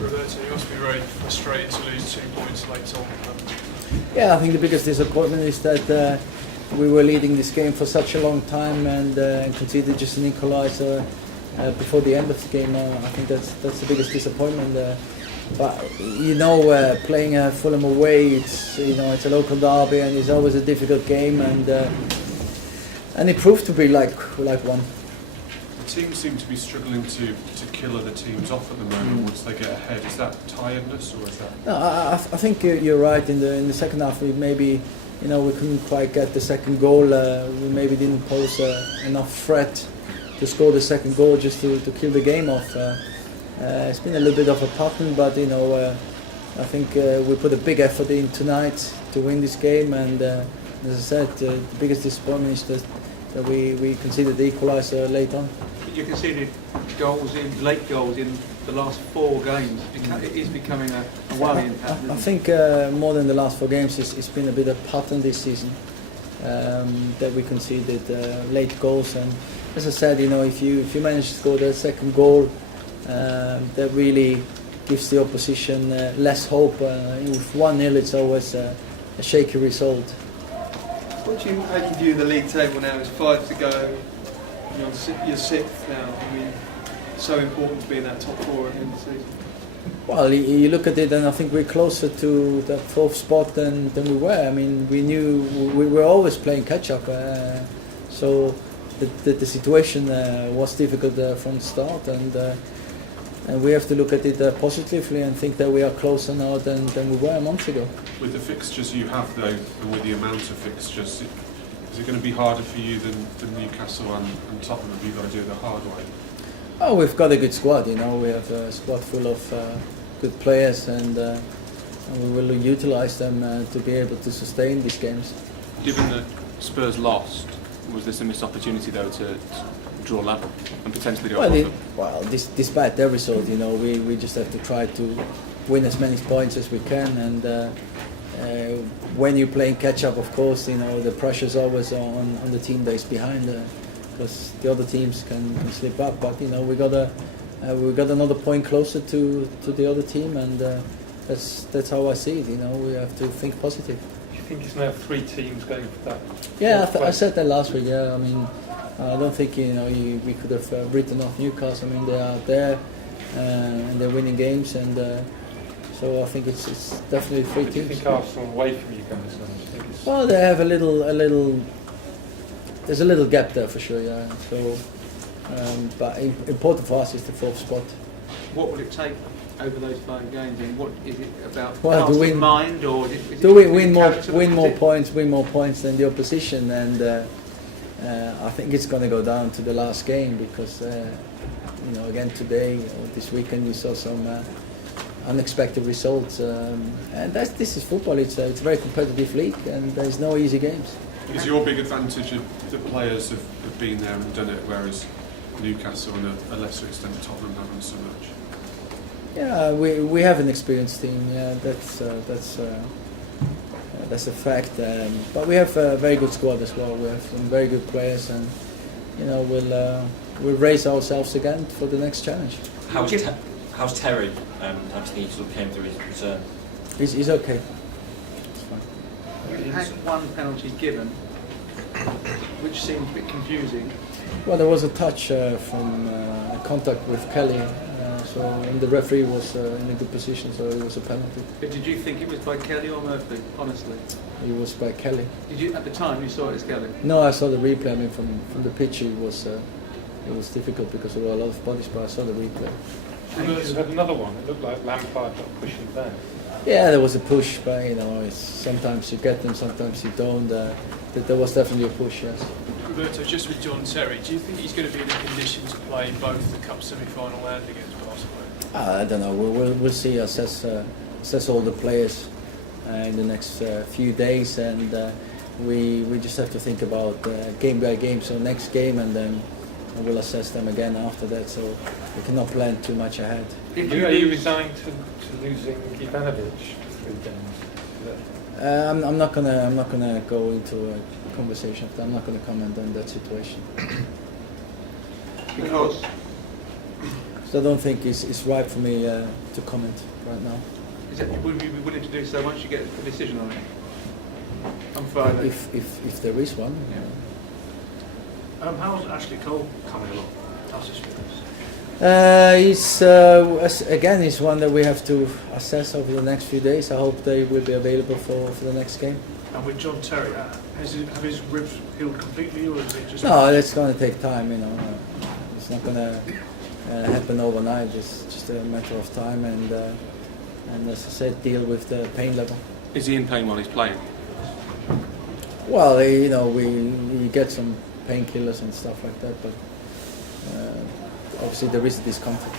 Roberto, you must be very frustrated to lose 2 points late on. Yeah, I think the biggest disappointment is that we were leading this game for such a long time and conceded just an equaliser before the end of the game. I think that's the biggest disappointment. But playing Fulham away, it's a local derby and it's always a difficult game, and it proved to be like one. The team seem to be struggling to kill other teams off at the moment once they get ahead. Is that tiredness or is that? No, I think you're right. In the second half, we maybe we couldn't quite get the second goal. We maybe didn't pose enough threat to score the second goal just to kill the game off. It's been a little bit of a pattern, but I think we put a big effort in tonight to win this game. And as I said, the biggest disappointment is that we conceded the equaliser late on. You conceded late goals in the last 4 games. It is becoming a worrying pattern. I think more than the last 4 games, it's been a bit of a pattern this season that we conceded late goals. And as I said, if you manage to score the second goal, that really gives the opposition less hope. With 1-0, it's always a shaky result. How do you view the league table now? It's 5 to go. You're 6th now. I mean, so important to be in that top 4 at the end of the season. Well, you look at it, and I think we're closer to that 4th spot than we were. I mean, we knew we were always playing catch-up, so the situation was difficult from the start, and we have to look at it positively and think that we are closer now than we were a month ago. With the fixtures you have, though, and with the amount of fixtures, is it going to be harder for you than Newcastle and Tottenham? Have you got to do it the hard way? Oh, we've got a good squad. We have a squad full of good players, and we will utilise them to be able to sustain these games. Given that Spurs lost, was this a missed opportunity though to draw level and potentially go forward? Despite their result, we just have to try to win as many points as we can, and when you're playing catch up, of course, the pressure's always on the team that is behind, because the other teams can slip up. But we got another point closer to the other team, and that's how I see it. We have to think positive. Do you think it's now 3 teams going for that? Yeah, I said that last week. Yeah, I mean, I don't think we could have written off Newcastle. I mean, they are there and they're winning games, and so I think it's definitely 3 teams. Do you think Arsenal away from you guys? Well, they have a little. There's a little gap there for sure. Yeah. So, but important for us is the 4th spot. What would it take over those 5 games? And what is it about? Well, to win mind, or is do we win more points than the opposition, and I think it's going to go down to the last game, because again today or this weekend we saw some unexpected results, and this is football. It's a very competitive league, and there's no easy games. Is your big advantage that the players have been there and done it, whereas Newcastle and a lesser extent Tottenham haven't so much? Yeah, we have an experienced team. Yeah, that's a fact. But we have a very good squad as well. We have some very good players, and we'll raise ourselves again for the next challenge. How's Terry? I just think he sort of came through his return. He's okay. You had 1 penalty given, which seemed a bit confusing. Well, there was a touch from contact with Kelly, so and the referee was in a good position, so it was a penalty. But did you think it was by Kelly or Murphy, honestly? It was by Kelly. Did you, at the time, you saw it as Kelly? No, I saw the replay. I mean, from the pitch, it was difficult because there were a lot of bodies, but I saw the replay. You had another one. It looked like Lampard got pushing back. Yeah, there was a push, but sometimes you get them, sometimes you don't. There was definitely a push, yes. Roberto, just with John Terry, do you think he's going to be in a condition to play both the Cup semi-final and against Barcelona? I don't know. We'll see. Assess all the players in the next few days, and we just have to think about game by game. So next game, and then we'll assess them again after that. So we cannot plan too much ahead. Are you resigned to losing Ivanovic for 3 games? I'm not gonna go into a conversation. I'm not gonna comment on that situation. Because So I don't think it's right for me to comment right now. Would you be willing to do so once you get a decision on it? On Friday. If there is one. How's Ashley Cole coming along? How's his fitness? He's one that we have to assess over the next few days. I hope they will be available for the next game. And with John Terry, have his ribs healed completely, or is it just... No, it's going to take time, it's not going to happen overnight. It's just a matter of time and as I said, deal with the pain level. Is he in pain while he's playing? Well, we get some painkillers and stuff like that, but obviously there is a discomfort.